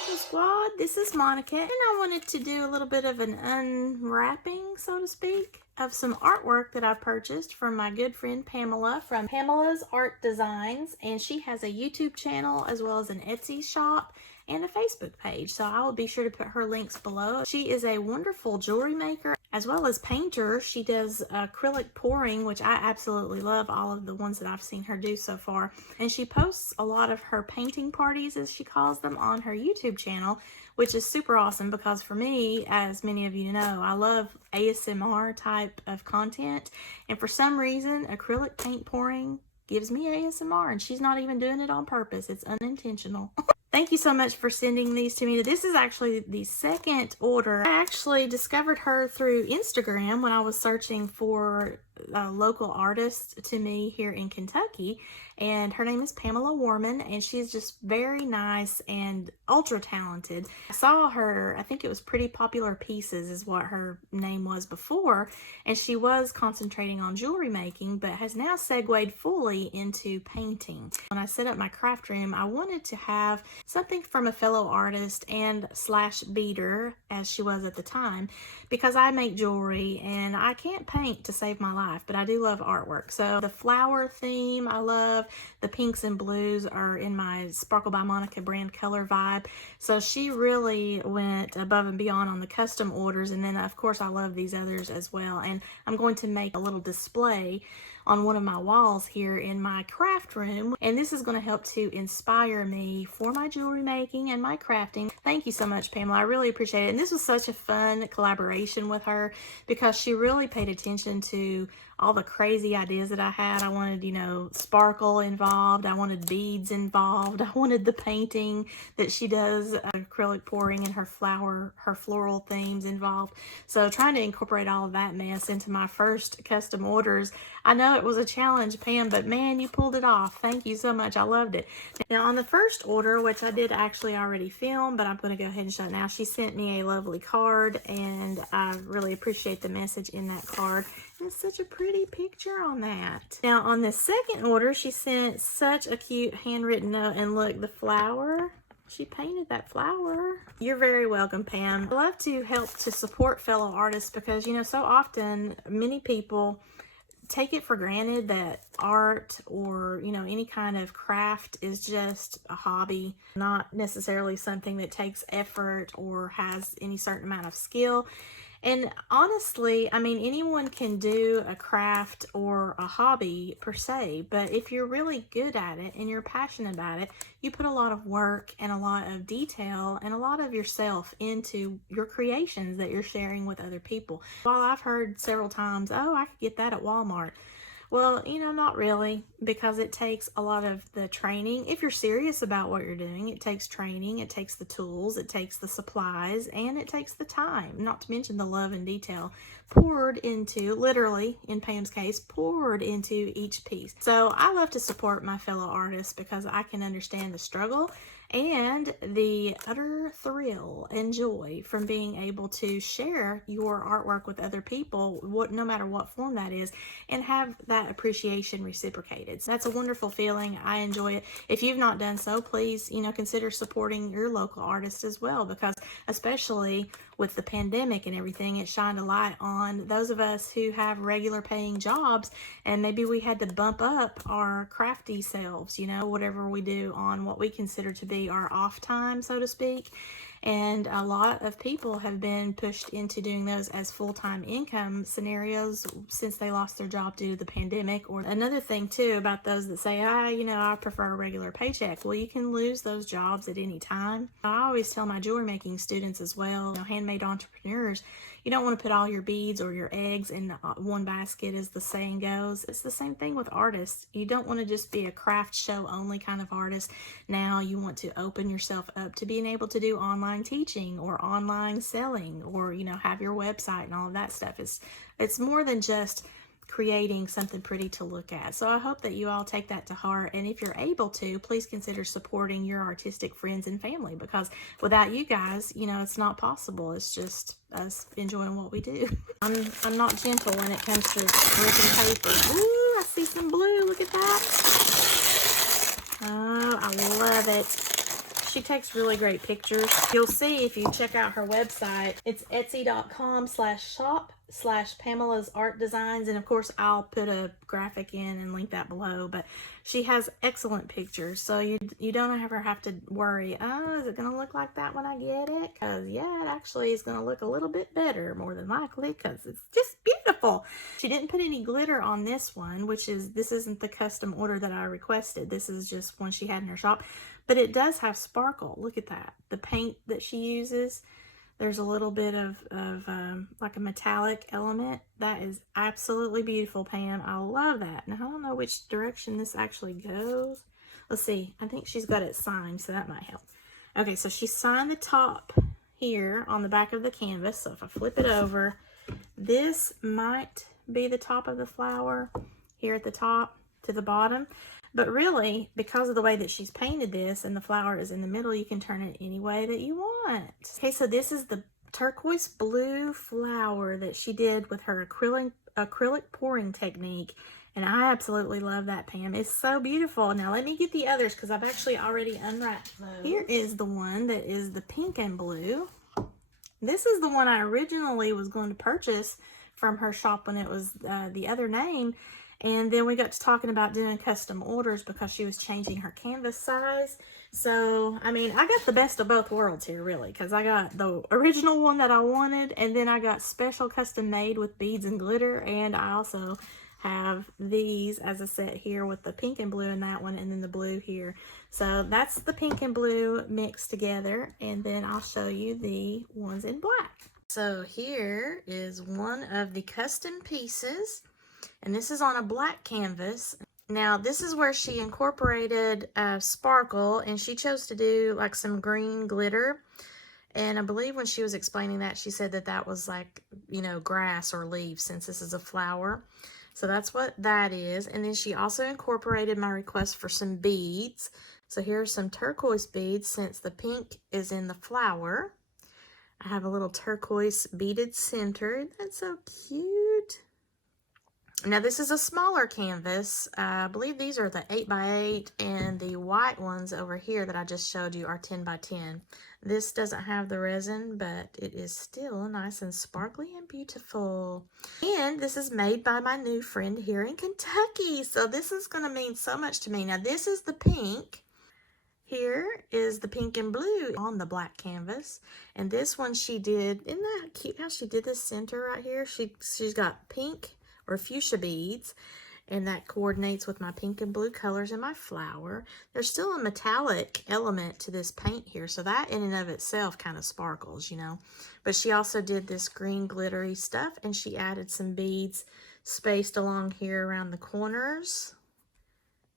Welcome Squad, this is Monica, and I wanted to do a little bit of an unwrapping, so to speak, of some artwork that I purchased from my good friend Pamela from Pamela's Art Designs, and she has a YouTube channel as well as an Etsy shop and a Facebook page, so I will be sure to put her links below. She is a wonderful jewelry maker as well as painter. She does acrylic pouring, which I absolutely love, all of the ones that I've seen her do so far, and she posts a lot of her painting parties, as she calls them, on her YouTube channel, which is super awesome because for me, as many of you know, I love ASMR type of content, and for some reason acrylic paint pouring gives me ASMR, and she's not even doing it on purpose. It's unintentional. Thank you so much for sending these to me. This is actually the second order. I actually discovered her through Instagram when I was searching for local artists to me here in Kentucky, and her name is Pamela Warman, and she's just very nice and ultra talented. I saw her, I think it was Pretty Popular Pieces is what her name was before, and she was concentrating on jewelry making but has now segued fully into painting. When I set up my craft room, I wanted to have something from a fellow artist and slash beater, as she was at the time, because I make jewelry and I can't paint to save my life, but I do love artwork. So the flower theme I love, the pinks and blues are in my Sparkle by Monica brand color vibe. So she really went above and beyond on the custom orders, and then of course I love these others as well. And I'm going to make a little display on one of my walls here in my craft room, and this is going to help to inspire me for my jewelry making and my crafting. Thank you so much, Pamela. I really appreciate it. And this was such a fun collaboration with her because she really paid attention to all the crazy ideas that I had. I wanted, you know, sparkle involved. I wanted beads involved. I wanted the painting that she does, acrylic pouring, and her floral themes involved. So trying to incorporate all of that mess into my first custom orders, I know it was a challenge, Pam, but man, you pulled it off. Thank you so much. I loved it. Now on the first order, which I did actually already film, but I'm going to go ahead and show it now, she sent me a lovely card, and I really appreciate the message in that card. It's such a pretty picture on that. Now on the second order, she sent such a cute handwritten note, and look, the flower. She painted that flower. You're very welcome, Pam. I love to help to support fellow artists because, you know, so often many people take it for granted that art or, you know, any kind of craft is just a hobby, not necessarily something that takes effort or has any certain amount of skill. And honestly, I mean, anyone can do a craft or a hobby per se, but if you're really good at it and you're passionate about it, you put a lot of work and a lot of detail and a lot of yourself into your creations that you're sharing with other people. While I've heard several times, oh, I could get that at Walmart. Well, you know, not really, because it takes a lot of the training. If you're serious about what you're doing, it takes training, it takes the tools, it takes the supplies, and it takes the time, not to mention the love and detail poured into, literally, in Pam's case, poured into each piece. So I love to support my fellow artists because I can understand the struggle and the utter thrill and joy from being able to share your artwork with other people, no matter what form that is, and have that appreciation reciprocated. So that's a wonderful feeling. I enjoy it. If you've not done so, please, you know, consider supporting your local artist as well, because especially with the pandemic and everything, it shined a light on those of us who have regular paying jobs, and maybe we had to bump up our crafty selves, you know, whatever we do on what we consider to be our off time, so to speak. And a lot of people have been pushed into doing those as full-time income scenarios since they lost their job due to the pandemic. Or another thing too about those that say, you know, I prefer a regular paycheck. Well, you can lose those jobs at any time. I always tell my jewelry making students as well, you know, handmade entrepreneurs, you don't want to put all your beads or your eggs in one basket, as the saying goes. It's the same thing with artists. You don't want to just be a craft show only kind of artist. Now you want to open yourself up to being able to do online teaching or online selling, or, you know, have your website and all of that stuff. It's more than just creating something pretty to look at. So I hope that you all take that to heart, and if you're able to, please consider supporting your artistic friends and family, because without you guys, you know, it's not possible. It's just us enjoying what we do. I'm not gentle when it comes to ripping paper. Ooh, I see some blue. Look at that. Oh, I love it. She takes really great pictures. You'll see if you check out her website, it's etsy.com/shop/Pamela's Art Designs. And of course, I'll put a graphic in and link that below. But she has excellent pictures. So you don't ever have to worry, oh, is it going to look like that when I get it? Because, yeah, it actually is going to look a little bit better, more than likely, because it's just beautiful. She didn't put any glitter on this one, this isn't the custom order that I requested. This is just one she had in her shop. But it does have sparkle. Look at that. The paint that she uses, there's a little bit of like a metallic element. That is absolutely beautiful, Pam. I love that. Now, I don't know which direction this actually goes. Let's see. I think she's got it signed, so that might help. Okay, so she signed the top here on the back of the canvas. So if I flip it over, this might be the top of the flower here at the top to the bottom. But really, because of the way that she's painted this and the flower is in the middle, you can turn it any way that you want. Okay, so this is the turquoise blue flower that she did with her acrylic pouring technique. And I absolutely love that, Pam. It's so beautiful. Now, let me get the others because I've actually already unwrapped those. Here is the one that is the pink and blue. This is the one I originally was going to purchase from her shop when it was the other name. And then we got to talking about doing custom orders because she was changing her canvas size. So, I mean, I got the best of both worlds here, really, because I got the original one that I wanted, and then I got special custom made with beads and glitter, and I also have these as a set here with the pink and blue in that one, and then the blue here. So that's the pink and blue mixed together, and then I'll show you the ones in black. So here is one of the custom pieces. And this is on a black canvas. Now, this is where she incorporated sparkle, and she chose to do like some green glitter. And I believe when she was explaining that, she said that that was like, you know, grass or leaves since this is a flower. So that's what that is. And then she also incorporated my request for some beads. So here are some turquoise beads since the pink is in the flower. I have a little turquoise beaded center. That's so cute. Now, this is a smaller canvas. I believe these are the 8x8, and the white ones over here that I just showed you are 10x10. This doesn't have the resin, but it is still nice and sparkly and beautiful. And this is made by my new friend here in Kentucky, so this is going to mean so much to me. Now, this is the pink. Here is the pink and blue on the black canvas. And this one she did, isn't that cute how she did this center right here? She's got pink or fuchsia beads, and that coordinates with my pink and blue colors in my flower. There's still a metallic element to this paint here, so that in and of itself kind of sparkles, you know. But she also did this green glittery stuff, and she added some beads spaced along here around the corners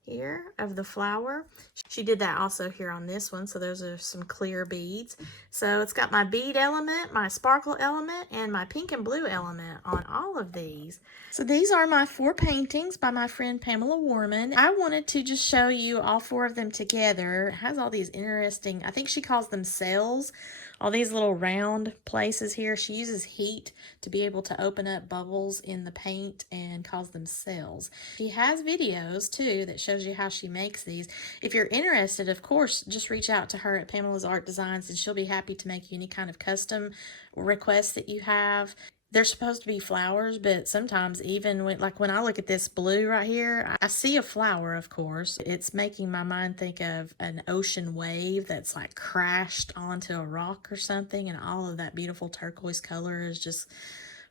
here of the flower. She did that also here on this one, so those are some clear beads. So it's got my bead element, my sparkle element, and my pink and blue element on all of these. So these are my 4 paintings by my friend Pamela Warman. I wanted to just show you all 4 of them together. It has all these interesting, I think she calls them cells, all these little round places here. She uses heat to be able to open up bubbles in the paint and cause them cells. She has videos too that shows you how she makes these. If you're interested, of course, just reach out to her at Pamela's Art Designs, and she'll be happy to make you any kind of custom requests that you have. They're supposed to be flowers, but sometimes even when I look at this blue right here, I see a flower, of course. It's making my mind think of an ocean wave that's like crashed onto a rock or something, and all of that beautiful turquoise color is just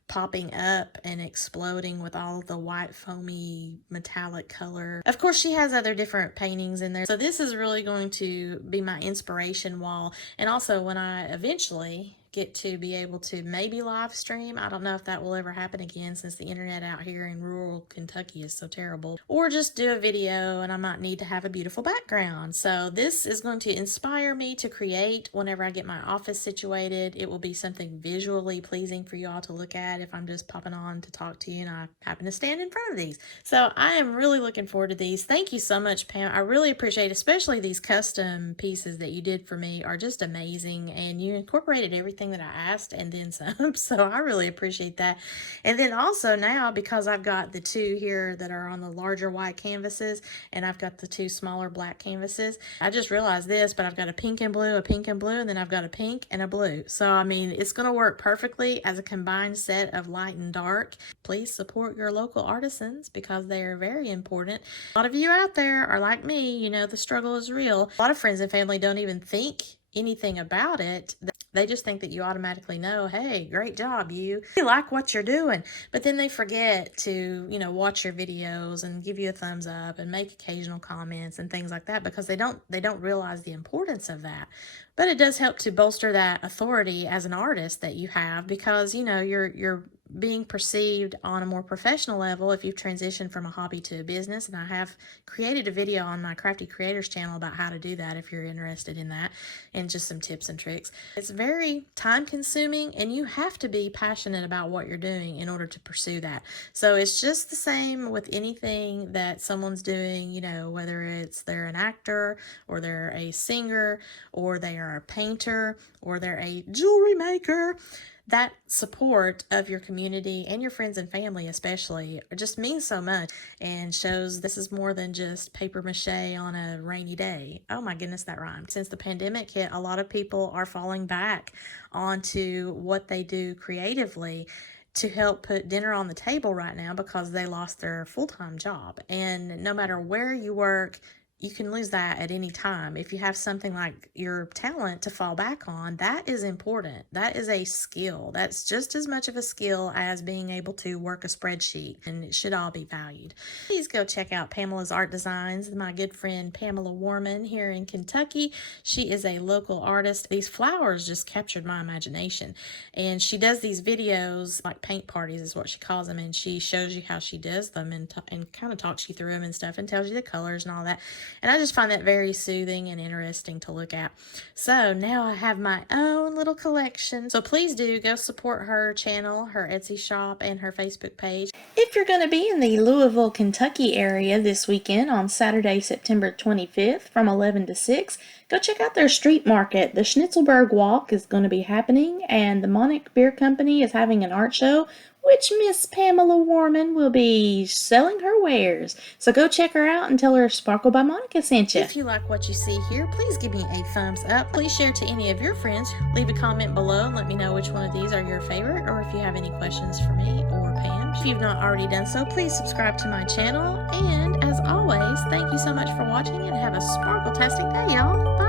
popping up and exploding with all of the white foamy metallic color. Of course, she has other different paintings in there. So this is really going to be my inspiration wall. And also when I eventually get to be able to maybe live stream, I don't know if that will ever happen again since the internet out here in rural Kentucky is so terrible, or just do a video and I might need to have a beautiful background. So this is going to inspire me to create whenever I get my office situated. It will be something visually pleasing for you all to look at if I'm just popping on to talk to you and I happen to stand in front of these. So I am really looking forward to these. Thank you so much, Pam. I really appreciate, especially these custom pieces that you did for me are just amazing, and you incorporated everything everything that I asked and then some. So I really appreciate that. And then also now, because I've got the two here that are on the larger white canvases and I've got the two smaller black canvases, I just realized this, but I've got a pink and blue, and then I've got a pink and a blue. So I mean, it's going to work perfectly as a combined set of light and dark. Please support your local artisans because they are very important. A lot of you out there are like me, you know, the struggle is real. A lot of friends and family don't even think anything about it. They just think that you automatically know, hey, great job, you like what you're doing. But then they forget to, you know, watch your videos and give you a thumbs up and make occasional comments and things like that because they don't realize the importance of that. But it does help to bolster that authority as an artist that you have because, you know, you're being perceived on a more professional level if you've transitioned from a hobby to a business. And I have created a video on my Crafty Creators channel about how to do that if you're interested in that, and just some tips and tricks. It's very time consuming and you have to be passionate about what you're doing in order to pursue that. So it's just the same with anything that someone's doing, you know, whether it's they're an actor or they're a singer or they are a painter or they're a jewelry maker. That support of your community and your friends and family especially just means so much and shows this is more than just paper mache on a rainy day. Oh my goodness, that rhymed. Since the pandemic hit, a lot of people are falling back onto what they do creatively to help put dinner on the table right now because they lost their full-time job. And no matter where you work, you can lose that at any time. If you have something like your talent to fall back on, that is important. That is a skill. That's just as much of a skill as being able to work a spreadsheet, and it should all be valued. Please go check out Pamela's Art Designs, my good friend Pamela Warman here in Kentucky. She is a local artist. These flowers just captured my imagination, and she does these videos like paint parties is what she calls them, and she shows you how she does them and kind of talks you through them and stuff and tells you the colors and all that. And I just find that very soothing and interesting to look at. So now I have my own little collection. So please do go support her channel, her Etsy shop, and her Facebook page. If you're going to be in the Louisville, Kentucky area this weekend on Saturday, September 25th from 11 to 6, go check out their street market. The Schnitzelburg Walk is going to be happening, and the Monnik Beer Company is having an art show which Miss Pamela Warman will be selling her wares. So go check her out and tell her Sparkle by Monica sent you. If you like what you see here, please give me a thumbs up. Please share to any of your friends. Leave a comment below and let me know which one of these are your favorite, or if you have any questions for me or Pam. If you've not already done so, please subscribe to my channel. And as always, thank you so much for watching and have a sparkle-tastic day, y'all. Bye.